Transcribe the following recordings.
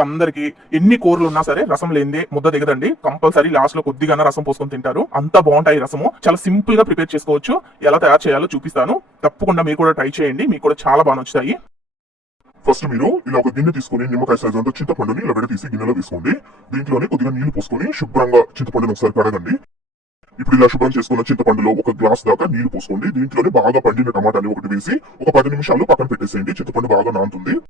అందరికి ఎన్ని కూరలు ఉన్నా సరే రసం లేనిదే ముద్ద దిగదండి. కంపల్సరీ లాస్ట్లో కొద్దిగా రసం పోసుకొని తింటారు. అంత బాగుంటాయి రసము. చాలా సింపుల్గా ప్రిపేర్ చేసుకోవచ్చు. ఎలా తయారు చేయాలో చూపిస్తాను. తప్పకుండా మీరు కూడా ట్రై చేయండి. మీకు కూడా చాలా బాగా నచ్చుతాయి. ఫస్ట్ మీరు ఇలా ఒక గిన్నె తీసుకుని నిమ్మకాయ సైజ్ అంతా చింతపండుని ఇలా తీసి గిన్నెలో వేసుకోండి. దీంట్లోనే కొద్దిగా నీళ్ళు పోసుకొని శుభ్రంగా చింతపండుని ఒకసారి కడగండి. ఇప్పుడు ఇలా శుభ్రం చేసుకున్న చింతపండులో ఒక గ్లాస్ దాకా నీళ్ళు పోసుకోండి. దీంట్లోనే బాగా పండిన టమాటాని ఒకటి వేసి ఒక పది నిమిషాలు పక్కన పెట్టేసేయండి. చింతపండు బాగా నానుతుంది.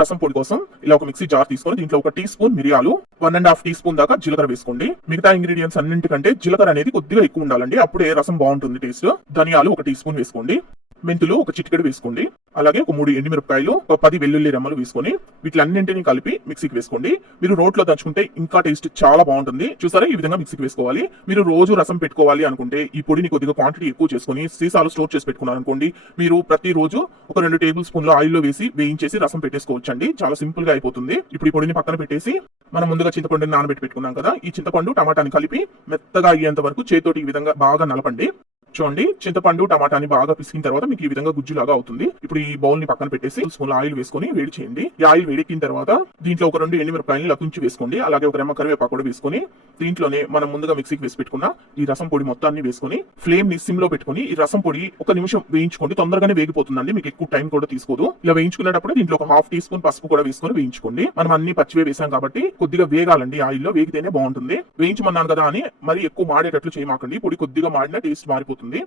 రసం పొడి కోసం ఇలా ఒక మిక్సీ జార్ తీసుకొని దీంట్లో ఒక టీ స్పూన్ మిరియాలు one and half teaspoon దాకా జీలకర్ర వేసుకోండి. మిగతా ఇంగ్రీడియంట్స్ అన్నింటికంటే జీలకర్ర అనేది కొద్దిగా ఎక్కువ ఉండాలండి. అప్పుడే రసం బాగుంటుంది టేస్ట్. ధనియాలు ఒక టీ స్పూన్ వేసుకోండి. మెంతులు ఒక చిటికెడు వేసుకోండి. అలాగే ఒక మూడు ఎండుమిరపకాయలు ఒక పది వెల్లుల్లి రెమ్మలు వేసుకొని వీటిలన్నింటినీ కలిపి మిక్సీకి వేసుకోండి. మీరు రోట్లో దంచుకుంటే ఇంకా టేస్ట్ చాలా బాగుంటుంది. చూసారా? ఈ విధంగా మిక్సీకి వేసుకోవాలి. మీరు రోజు రసం పెట్టుకోవాలి అనుకుంటే ఈ పొడిని కొద్దిగా క్వాంటిటీ ఎక్కువ చేసుకుని సీసాలు స్టోర్ చేసి పెట్టుకున్నారు అనుకోండి మీరు ప్రతిరోజు ఒక రెండు టేబుల్ స్పూన్ల ఆయిల్లో వేసి వేయించేసి రసం పెట్టేసుకోవచ్చండి. చాలా సింపుల్గా అయిపోతుంది. ఇప్పుడు ఈ పొడిని పక్కన పెట్టేసి మనం ముందుగా చింతపండుని నానబెట్టి పెట్టుకున్నాం కదా ఈ చింతపండు టమాటాని కలిపి మెత్తగా అయ్యేంత వరకు చేతోటి ఈ విధంగా బాగా నలపండి. చూడండి చింతపండు టమాటాని బాగా పిసికిన తర్వాత మీకు ఈ విధంగా గుజ్జులాగా అవుతుంది. ఇప్పుడు ఈ బౌల్ని పక్కన పెట్టేసి స్పూన్ ఆయిల్ వేసుకొని వేడి చేయండి. ఈ ఆయిల్ వేడెక్కిన తర్వాత దీంట్లో ఒక రెండు ఎండుమిరపకాయలు లతుంచి వేసుకోండి. అలాగే ఒక రెమ్మ కరివేపాకు కూడా వేసుకొని దీంట్లోనే మనం ముందుగా మిక్సీకి వేసి పెట్టుకున్న ఈ రసం పొడి మొత్తాన్ని వేసుకొని ఫ్లేమ్ని సిమ్లో పెట్టుకొని ఈ రసం పొడి ఒక నిమిషం వేయించుకోండి. తొందరగానే వేగిపోతుందండి. మీకు ఎక్కువ టైం కూడా తీసుకోదు. ఇలా వేయించుకునేటప్పుడు దీంట్లో ఒక హాఫ్ టీ స్పూన్ పసుపు కూడా వేసుకొని వేయించుకోండి. మనం అన్ని పచ్చివే వేసాం కాబట్టి కొద్దిగా వేగాలండి. ఆయిల్లో వేగితేనే బాగుంటుంది. వేయించమన్నాను కదా అని మరి ఎక్కువ మాడేటట్లు చేయమాకండి. పొడి కొద్దిగా మాడినా టేస్ట్ మారిపోతుంది. ఉంటుంది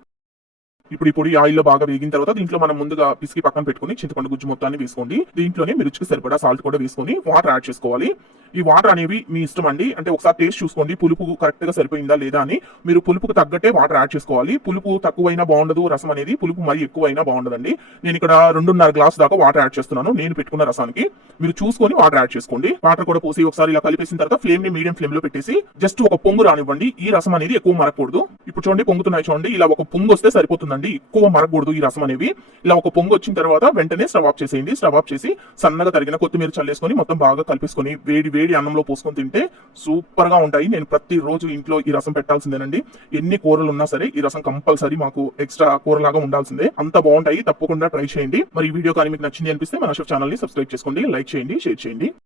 ఇప్పుడు ఈ పొడి ఆయిల్లో బాగా వేగిన తర్వాత దీంట్లో మనం ముందుగా పిసికి పక్కన పెట్టుకుని చింతపండు గుజ్జు మొత్తాన్ని వేసుకోండి. దీంట్లోనే మీ రుచికి సరిపడా సాల్ట్ కూడా వేసుకొని వాటర్ యాడ్ చేసుకోవాలి. ఈ వాటర్ అనేవి మీ ఇష్టం అండి. అంటే ఒకసారి టేస్ట్ చూసుకోండి. పులుపు కరెక్ట్గా సరిపోయిందా లేదా అని. మీరు పులుపుకు తగ్గట్టే వాటర్ యాడ్ చేసుకోవాలి. పులుపు తక్కువైనా బాగుండదు. రసం అనేది పులుపు మరి ఎక్కువైనా బాగుండదండి. నేను ఇక్కడ రెండున్నర గ్లాస్ దాకా వాటర్ యాడ్ చేస్తున్నాను. నేను పెట్టుకున్న రసానికి. మీరు చూసుకొని వాటర్ యాడ్ చేసుకోండి. వాటర్ కూడా పోసి ఒకసారి ఇలా కలిపేసిన తర్వాత ఫ్లేమ్ని మీడియం ఫ్లేమ్లో పెట్టేసి జస్ట్ ఒక పొంగు రానివ్వండి. ఈ రసం అనేది ఎక్కువ మరకూడదు ఇప్పుడు చూడండి పొంగుతున్నాయి చూడండి. ఇలా ఒక పొంగు వస్తే సరిపోతుందండి ఎక్కువ మరకూడదు ఈ రసం అనేవి. ఇలా ఒక పొంగు వచ్చిన తర్వాత వెంటనే స్టవ్ ఆఫ్ చేసేయండి. స్టవ్ ఆఫ్ చేసి సన్నగా తరిగిన కొత్తిమీర చల్లేసుకొని మొత్తం బాగా కలిపేసుకొని వేడి వేడి అన్నంలో పోసుకొని తింటే సూపర్గా ఉంటాయి. నేను ప్రతి రోజు ఇంట్లో ఈ రసం పెట్టాల్సిందేనండి. ఎన్ని కూరలు ఉన్నా సరే ఈ రసం కంపల్సరీ మాకు ఎక్స్ట్రా కూరలాగా ఉండాల్సిందే. అంత బాగుంటాయి. తప్పకుండా ట్రై చేయండి. మరి ఈ వీడియో కానీ మీకు నచ్చింది అనిపిస్తే మన షెఫ్ ఛానల్ని సబ్స్క్రైబ్ చేసుకోండి. లైక్ చేయండి షేర్ చేయండి.